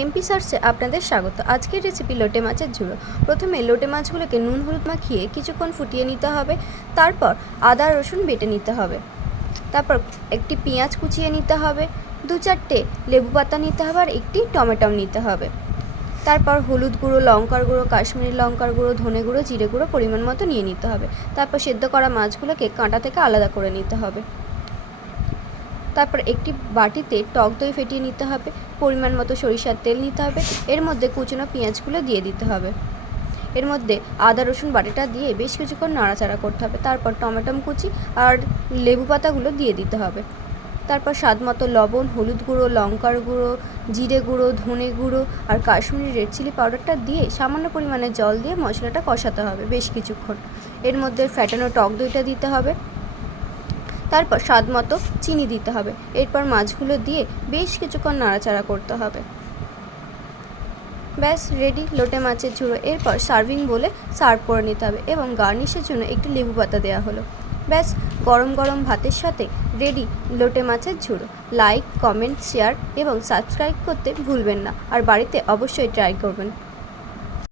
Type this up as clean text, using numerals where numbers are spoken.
MP সার্চে আপনাদের স্বাগত। আজকের রেসিপি লোটে মাছের ঝুড়ো। প্রথমে লোটে মাছগুলোকে নুন হলুদ মাখিয়ে কিছুক্ষণ ফুটিয়ে নিতে হবে। তারপর আদা রসুন বেটে নিতে হবে। তারপর একটি পেঁয়াজ কুচিয়ে নিতে হবে, 2-4টে লেবু পাতা নিতে হবে, আর একটি টমেটো নিতে হবে। তারপর হলুদ গুঁড়ো, লঙ্কার গুঁড়ো, কাশ্মীরি লঙ্কার গুঁড়ো, ধনে গুঁড়ো, জিরে গুঁড়ো পরিমাণ মতো নিয়ে নিতে হবে। তারপর সেদ্ধ করা মাছগুলোকে কাঁটা থেকে আলাদা করে নিতে হবে। তারপর একটি বাটিতে টক দই ফেটিয়ে নিতে হবে, পরিমাণ মতো সরিষার তেল নিতে হবে, এর মধ্যে কুচনো পেঁয়াজগুলো দিয়ে দিতে হবে। এর মধ্যে আদা রসুন বাটাটা দিয়ে বেশ কিছুক্ষণ নাড়াচাড়া করতে হবে। তারপর টমেটো কুচি আর লেবু পাতাগুলো দিয়ে দিতে হবে। তারপর স্বাদ মতো লবণ, হলুদ গুঁড়ো, লঙ্কার গুঁড়ো, জিরে গুঁড়ো, ধনে গুঁড়ো আর কাশ্মীরি রেড চিলি পাউডারটা দিয়ে সামান্য পরিমাণে জল দিয়ে মশলাটা কষাতে হবে বেশ কিছুক্ষণ। এর মধ্যে ফ্যাটানো টক দইটা দিতে হবে। তারপর স্বাদ মতো চিনি দিতে হবে। এরপর মাছগুলো দিয়ে বেশ কিছুক্ষণ নাড়াচাড়া করতে হবে। ব্যাস রেডি লোটে মাছের ঝুড়ো। এরপর সার্ভিং বলে সার্ভ করে নিতে হবে এবং গার্নিশের জন্য একটু লেবু পাতা দেওয়া হলো। ব্যাস গরম গরম ভাতের সাথে রেডি লোটে মাছের ঝুড়ো। লাইক, কমেন্ট, শেয়ার এবং সাবস্ক্রাইব করতে ভুলবেন না, আর বাড়িতে অবশ্যই ট্রাই করবেন।